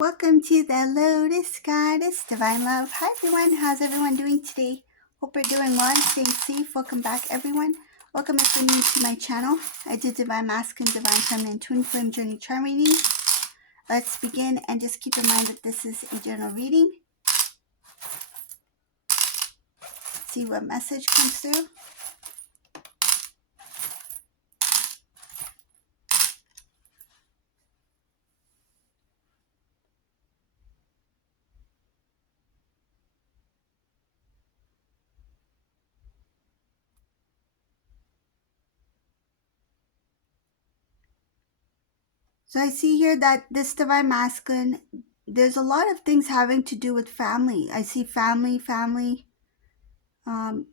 Welcome to the Lotus Goddess Divine Love. Hi everyone, how's everyone doing today? Hope you're doing well and staying safe. Welcome back everyone. Welcome if you're new to my channel. I do Divine Masculine, Divine Feminine, Twin Flame Journey Charm reading. Let's begin and just keep in mind that this is a general reading. Let's see what message comes through. So I see here that this Divine Masculine, there's a lot of things having to do with family. I see family.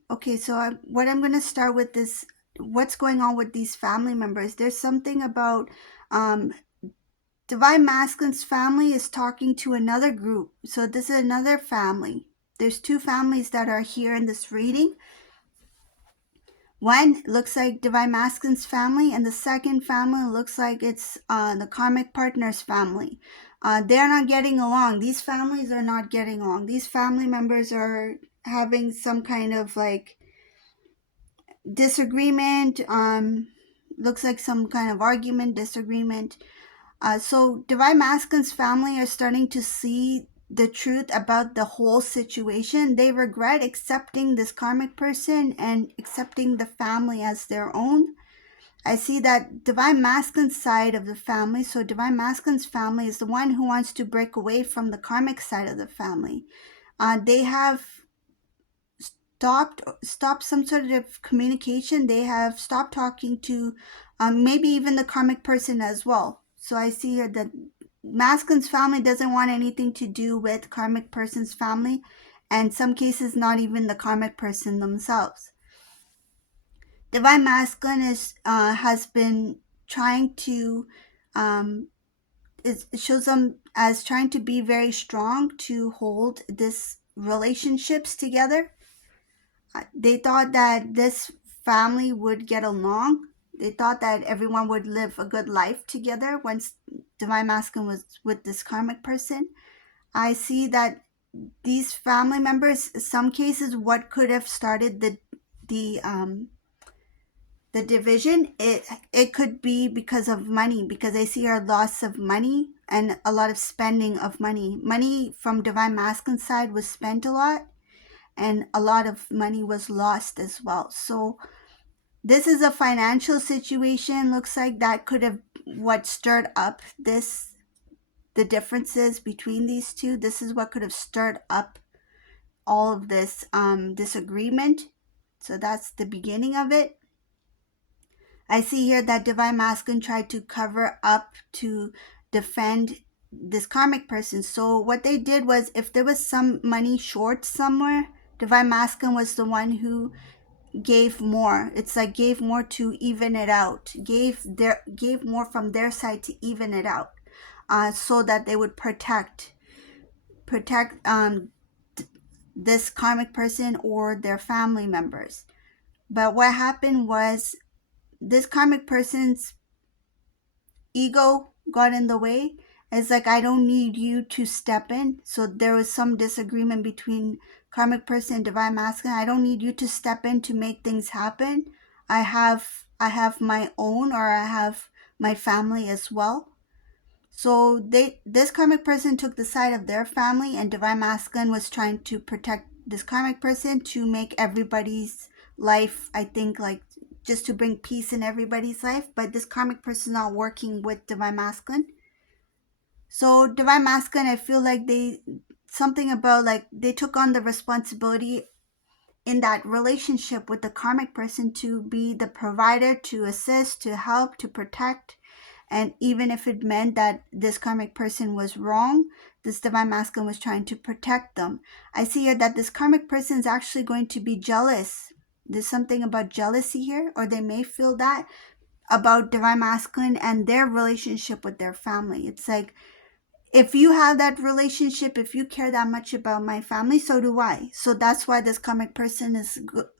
Okay, so what I'm going to start with is what's going on with these family members. There's something about Divine Masculine's family is talking to another group. So this is another family. There's two families that are here in this reading. One looks like Divine Masculine's family, and the second family looks like it's the Karmic partner's family. They're not getting along. These families are not getting along. These family members are having some kind of like disagreement. Looks like some kind of argument, disagreement. So Divine Masculine's family are starting to see the truth about the whole situation. They regret accepting this karmic person and accepting the family as their own. I see that Divine Masculine's side of the family, so Divine Masculine's family is the one who wants to break away from the karmic side of the family. They have stopped some sort of communication. They have stopped talking to maybe even the karmic person as well. So I see here that Masculine's family doesn't want anything to do with karmic person's family, and some cases not even the karmic person themselves. Divine Masculine has been trying to it shows them as trying to be very strong to hold this relationships together. They thought that this family would get along. They thought that everyone would live a good life together once Divine Masculine was with this karmic person. I see that these family members, some cases, what could have started the division, it could be because of money, because I see a loss of money and a lot of spending of money. Money from Divine Masculine side was spent a lot, and a lot of money was lost as well. So this is a financial situation, looks like that could have what stirred up the differences between these two. This is what could have stirred up all of this disagreement. So that's the beginning of it. I see here that Divine Masculine tried to cover up to defend this karmic person. So what they did was, if there was some money short somewhere, Divine Masculine was the one who gave more. It's like gave more to even it out. Gave more from their side to even it out, so that they would protect this karmic person or their family members. But what happened was, this karmic person's ego got in the way. It's like, I don't need you to step in. So there was some disagreement between karmic person and Divine Masculine. I don't need you to step in to make things happen. I have my own, or I have my family as well. So this karmic person took the side of their family, and Divine Masculine was trying to protect this karmic person to make everybody's life, I think, like just to bring peace in everybody's life. But this karmic person is not working with Divine Masculine. So Divine Masculine, I feel like something about like they took on the responsibility in that relationship with the karmic person to be the provider, to assist, to help, to protect. And even if it meant that this karmic person was wrong, this Divine Masculine was trying to protect them. I see here that this karmic person is actually going to be jealous. There's something about jealousy here, or they may feel that about Divine Masculine and their relationship with their family. It's like, if you have that relationship, if you care that much about my family, so do I. So that's why this karmic person is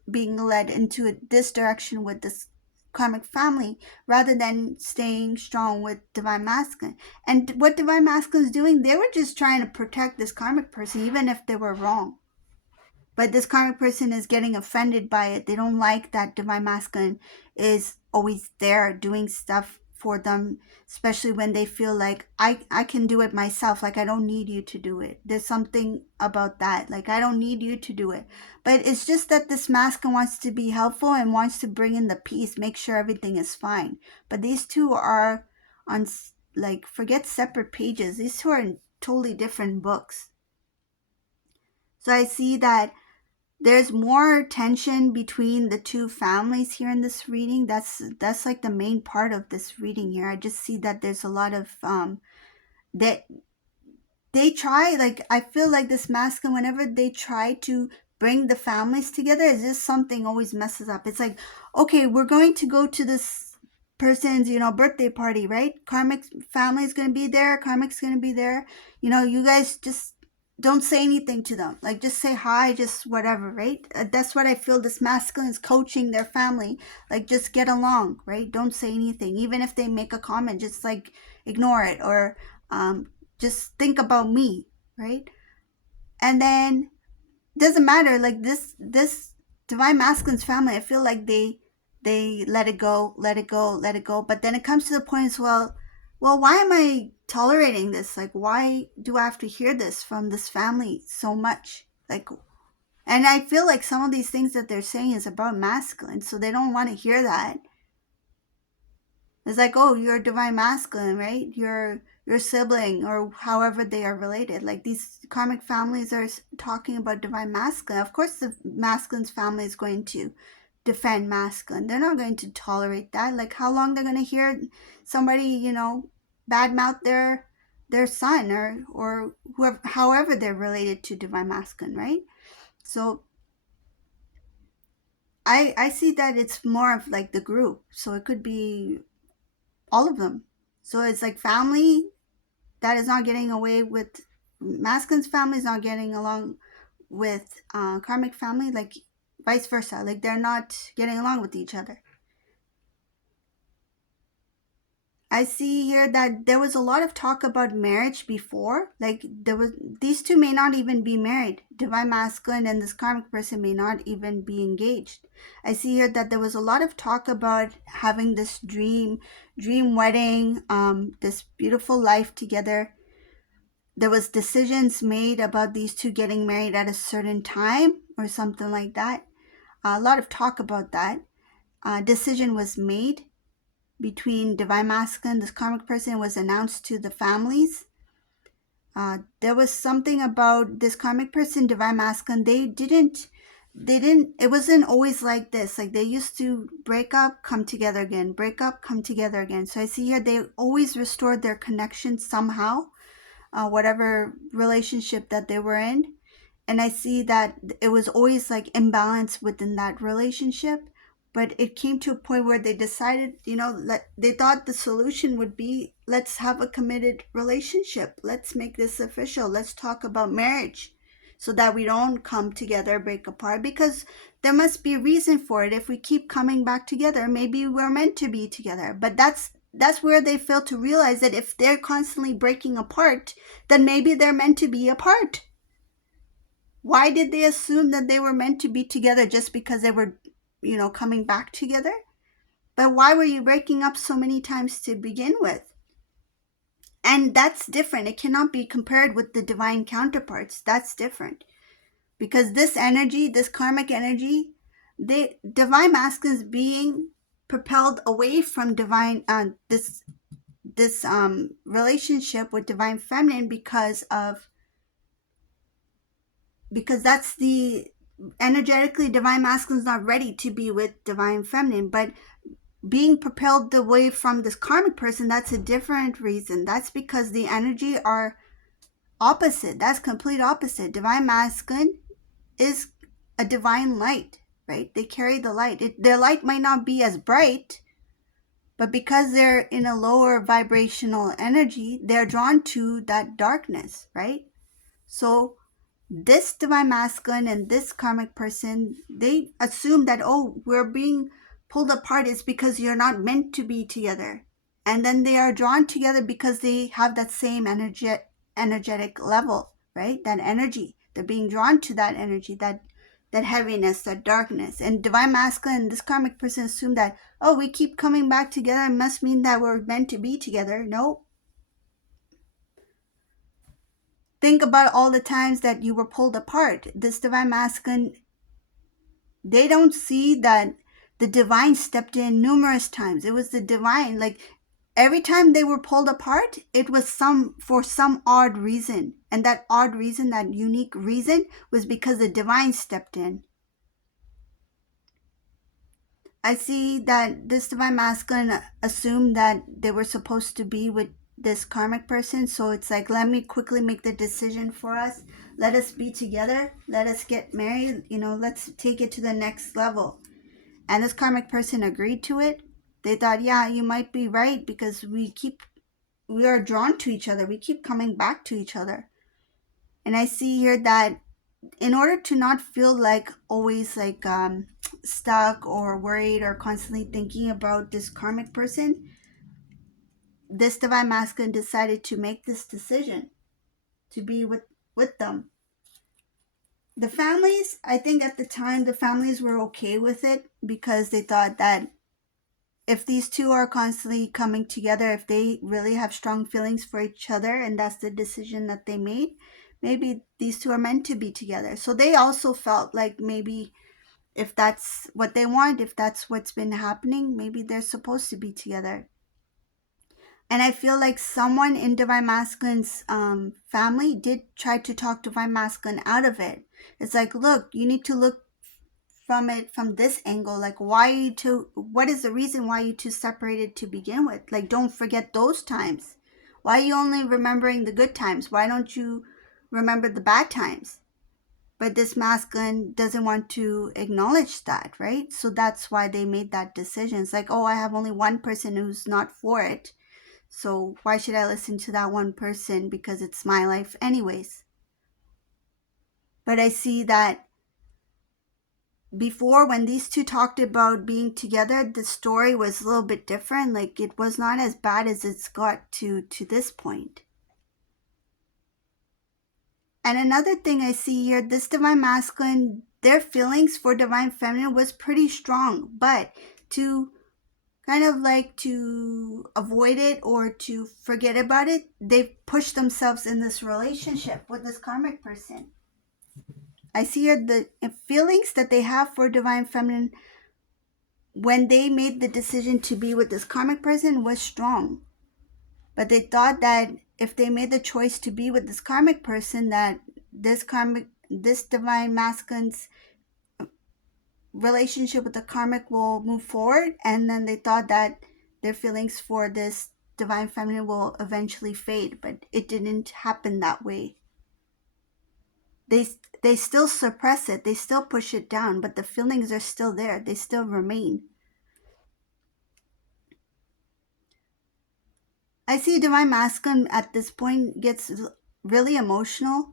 being led into this direction with this karmic family rather than staying strong with divine masculine. And what divine masculine is doing, they were just trying to protect this karmic person even if they were wrong. But this karmic person is getting offended by it. They don't like that divine masculine is always there doing stuff for them, especially when they feel like I can do it myself. Like, I don't need you to do it. There's something about that. Like, I don't need you to do it. But it's just that this masculine wants to be helpful and wants to bring in the peace, make sure everything is fine. But these two are on, like, forget separate pages. These two are in totally different books. So I see that there's more tension between the two families here in this reading. That's like the main part of this reading here. I just see that there's a lot of that they try, like, I feel like this masculine, whenever they try to bring the families together, it's just something always messes up. It's like, okay, we're going to go to this person's, birthday party, right? Karmic family is going to be there. Karmic's going to be there. You guys just don't say anything to them. Like, just say hi, just whatever, right? That's what I feel this masculine is coaching their family. Like, just get along, right? Don't say anything. Even if they make a comment, just like ignore it, or just think about me, right? And then doesn't matter, like this divine masculine's family, I feel like they let it go, but then it comes to the point as well, why am I tolerating this? Like, why do I have to hear this from this family so much? Like, and I feel like some of these things that they're saying is about masculine, so they don't want to hear that. It's like, oh, you're divine masculine, right? Your sibling, or however they are related. Like, these karmic families are talking about divine masculine. Of course, the masculine's family is going to defend masculine. They're not going to tolerate that. Like, how long they're going to hear somebody, badmouth their son, or whoever, however they're related to divine masculine, right? So I see that it's more of like the group. So it could be all of them. So it's like family that is not getting away with, masculine's family is not getting along with karmic family, like vice versa. Like, they're not getting along with each other. I see here that there was a lot of talk about marriage before. Like, these two may not even be married. Divine masculine and this karmic person may not even be engaged. I see here that there was a lot of talk about having this dream wedding, this beautiful life together. There was decisions made about these two getting married at a certain time or something like that. A lot of talk about that. Decision was made between divine masculine, this karmic person, was announced to the families. There was something about this karmic person, divine masculine, they didn't, it wasn't always like this. Like, they used to break up, come together again, break up, come together again. So I see here they always restored their connection somehow, whatever relationship that they were in. And I see that it was always like imbalance within that relationship. But it came to a point where they decided, they thought the solution would be, let's have a committed relationship. Let's make this official. Let's talk about marriage so that we don't come together, break apart, because there must be a reason for it. If we keep coming back together, maybe we're meant to be together. But that's where they fail to realize that if they're constantly breaking apart, then maybe they're meant to be apart. Why did they assume that they were meant to be together just because they were, coming back together? But why were you breaking up so many times to begin with? And that's different. It cannot be compared with the divine counterparts. That's different. Because this energy, this karmic energy, the divine masculine is being propelled away from divine, this relationship with divine feminine, because that's the energetically, divine masculine is not ready to be with divine feminine. But being propelled away from this karmic person, that's a different reason. That's because the energy are opposite. That's complete opposite. Divine masculine is a divine light, right? They carry the light. Their light might not be as bright, but because they're in a lower vibrational energy, they're drawn to that darkness, right? So this divine masculine and this karmic person, they assume that, oh, we're being pulled apart, it's because you're not meant to be together. And then they are drawn together because they have that same energetic level, right? That energy. They're being drawn to that energy, that heaviness, that darkness. And divine masculine, this karmic person assumed that, oh, we keep coming back together, it must mean that we're meant to be together. No. Think about all the times that you were pulled apart. This divine masculine, they don't see that the divine stepped in numerous times. It was the divine, like every time they were pulled apart, it was for some odd reason. And that odd reason, that unique reason, was because the divine stepped in. I see that this divine masculine assumed that they were supposed to be with this karmic person. So it's like, let me quickly make the decision for us. Let us be together. Let us get married. Let's take it to the next level. And this karmic person agreed to it. They thought, yeah, you might be right, because we are drawn to each other. We keep coming back to each other. And I see here that in order to not feel like always like stuck or worried or constantly thinking about this karmic person, this divine masculine decided to make this decision to be with them. The families, I think at the time, the families were okay with it, because they thought that if these two are constantly coming together, if they really have strong feelings for each other, and that's the decision that they made, maybe these two are meant to be together. So they also felt like maybe if that's what they want, if that's what's been happening, maybe they're supposed to be together. And I feel like someone in Divine Masculine's family did try to talk Divine Masculine out of it. It's like, look, you need to look from it from this angle. Like, what is the reason why you two separated to begin with? Like, don't forget those times. Why are you only remembering the good times? Why don't you remember the bad times? But this masculine doesn't want to acknowledge that, right? So that's why they made that decision. It's like, oh, I have only one person who's not for it. So why should I listen to that one person? Because it's my life anyways. But I see that before, when these two talked about being together, the story was a little bit different. Like, it was not as bad as it's got to this point. And another thing I see here, this divine masculine, their feelings for divine feminine was pretty strong, but to kind of like to avoid it or to forget about it, they push themselves in this relationship with this karmic person. I see here the feelings that they have for divine feminine when they made the decision to be with this karmic person was strong. But they thought that if they made the choice to be with this karmic person, that this divine masculine's relationship with the karmic will move forward, and then they thought that their feelings for this divine feminine will eventually fade, but it didn't happen that way. They still suppress it, they still push it down, but the feelings are still there, they still remain. I see divine masculine at this point gets really emotional.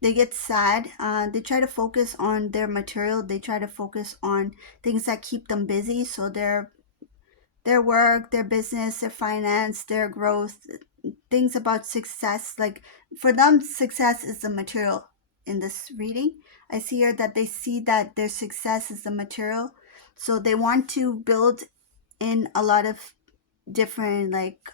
They get sad. They try to focus on their material. They try to focus on things that keep them busy. So their work, their business, their finance, their growth, things about success. Like, for them, success is the material in this reading. I see here that they see that their success is the material. So they want to build in a lot of different like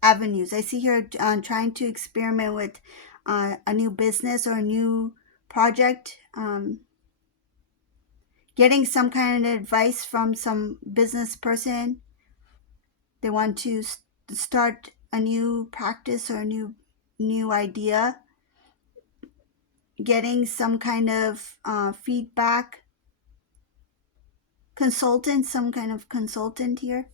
avenues. I see here trying to experiment with a new business or a new project, getting some kind of advice from some business person. They want to start a new practice or a new idea, getting some kind of feedback, some kind of consultant here.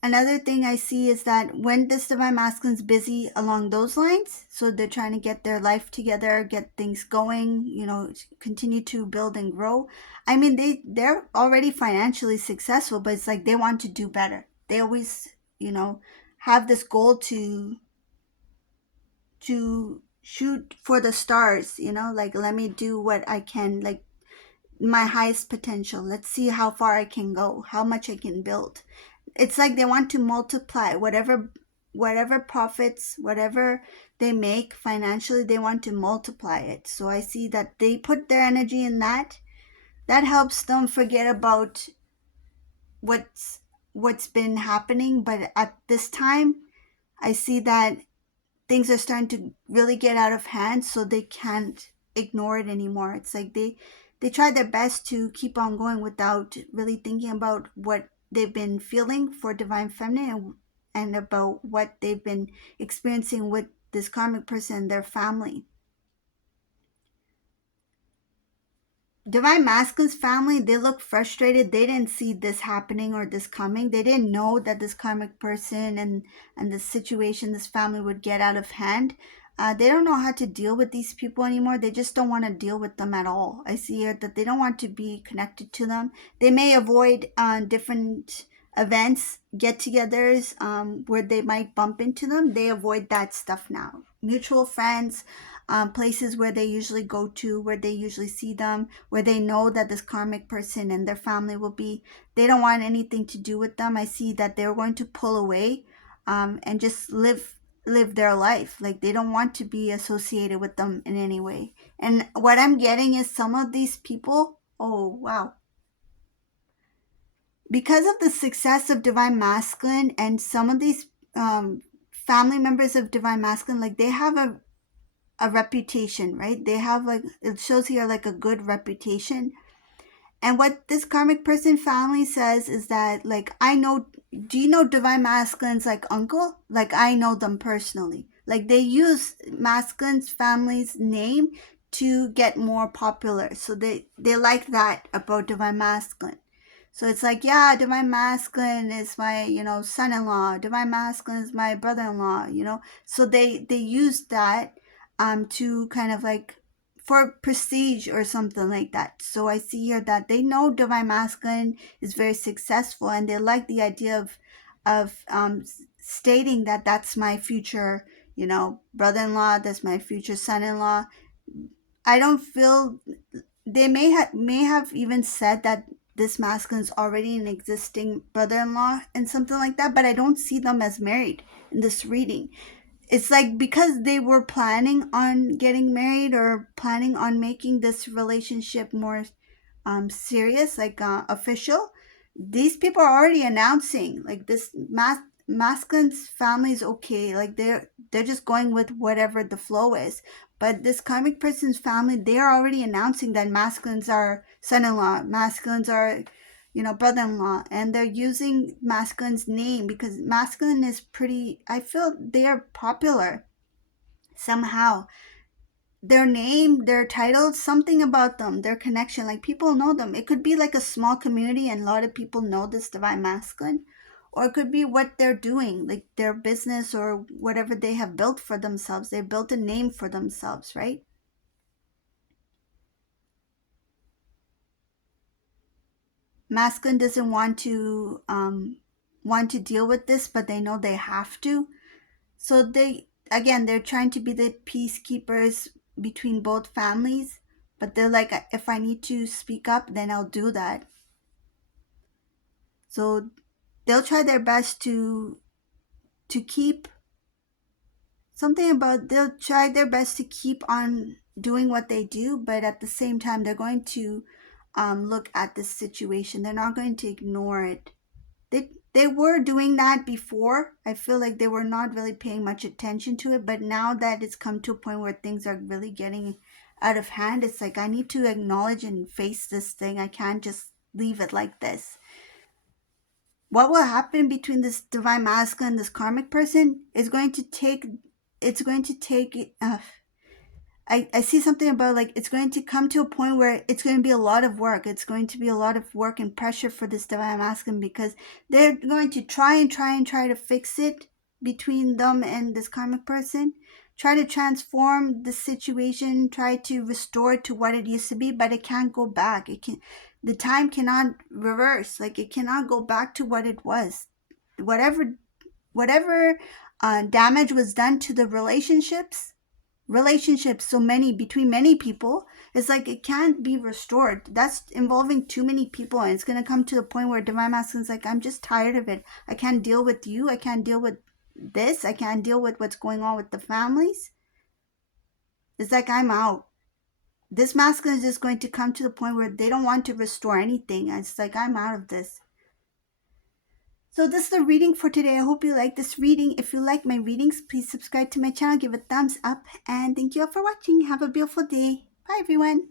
Another thing I see is that when this divine masculine's busy along those lines, so they're trying to get their life together, get things going, continue to build and grow. I mean, they're already financially successful, but it's like they want to do better. They always, have this goal to shoot for the stars, like, let me do what I can, like my highest potential. Let's see how far I can go, how much I can build. It's like they want to multiply whatever profits, whatever they make financially, they want to multiply it. So I see that they put their energy in that. That helps them forget about what's what's been happening. But at this time, I see that things are starting to really get out of hand, so they can't ignore it anymore. It's like they try their best to keep on going without really thinking about what they've been feeling for divine feminine, and about what they've been experiencing with this karmic person and their family. Divine Masculine's family, they look frustrated. They didn't see this happening or this coming. They didn't know that this karmic person and this situation, this family would get out of hand. They don't know how to deal with these people anymore. They just don't want to deal with them at all. I see here that they don't want to be connected to them. They may avoid different events, get-togethers, where they might bump into them. They avoid that stuff now. Mutual friends, places where they usually go to, where they usually see them, where they know that this karmic person and their family will be. They don't want anything to do with them. I see that they're going to pull away, and just live their life. Like they don't want to be associated with them in any way. And what I'm getting is some of these people, oh wow, because of the success of divine masculine, and some of these family members of divine masculine, like they have a reputation, right? They have, like, it shows here, like a good reputation. And what this karmic person family says is that, like, I know, do you know divine masculine's like uncle? Like, I know them personally. Like, they use masculine's family's name to get more popular. So they like that about divine masculine. So it's like, yeah, divine masculine is my, son-in-law. Divine masculine is my brother-in-law. So they use that to kind of like for prestige or something like that. So I see here that they know divine masculine is very successful, and they like the idea of stating that that's my future, brother-in-law, that's my future son-in-law. I don't feel they may have even said that this masculine is already an existing brother-in-law and something like that, but I don't see them as married in this reading. It's like because they were planning on getting married or planning on making this relationship more serious, like official. These people are already announcing, like, this masculine's family is okay, like they're just going with whatever the flow is. But this karmic person's family, they are already announcing that masculines are son-in-law, masculines are, brother-in-law, and they're using masculine's name because masculine is pretty, I feel they are popular somehow. Their name, their title, something about them, their connection, like people know them. It could be like a small community and a lot of people know this divine masculine, or it could be what they're doing, like their business or whatever they have built for themselves. They built a name for themselves, right? Masculine doesn't want to deal with this, but they know they have to. So they're trying to be the peacekeepers between both families, but they're like, if I need to speak up, then I'll do that. So they'll try their best to keep they'll try their best to keep on doing what they do, but at the same time they're going to look at this situation. They're not going to ignore it. They were doing that before. I feel like they were not really paying much attention to it, but now that it's come to a point where things are really getting out of hand, it's like I need to acknowledge and face this thing. I can't just leave it like this. What will happen between this divine masculine and this karmic person is going to take, it's going to take I see something about, like, it's going to come to a point where it's going to be a lot of work. It's going to be a lot of work and pressure for this divine masculine, because they're going to try to fix it between them and this karmic person, try to transform the situation, try to restore it to what it used to be, but it can't go back. The time cannot reverse. Like, it cannot go back to what it was. Whatever damage was done to the relationships, relationships, so many, between many people, it's like it can't be restored. That's involving too many people, and it's going to come to the point where divine masculine's like, I'm just tired of it. I can't deal with you. I can't deal with this. I can't deal with what's going on with the families. It's like, I'm out. This masculine is just going to come to the point where they don't want to restore anything. And it's like, I'm out of this. So this is the reading for today. I hope you like this reading. If you like my readings, please subscribe to my channel, give a thumbs up, and thank you all for watching. Have a beautiful day. Bye, everyone.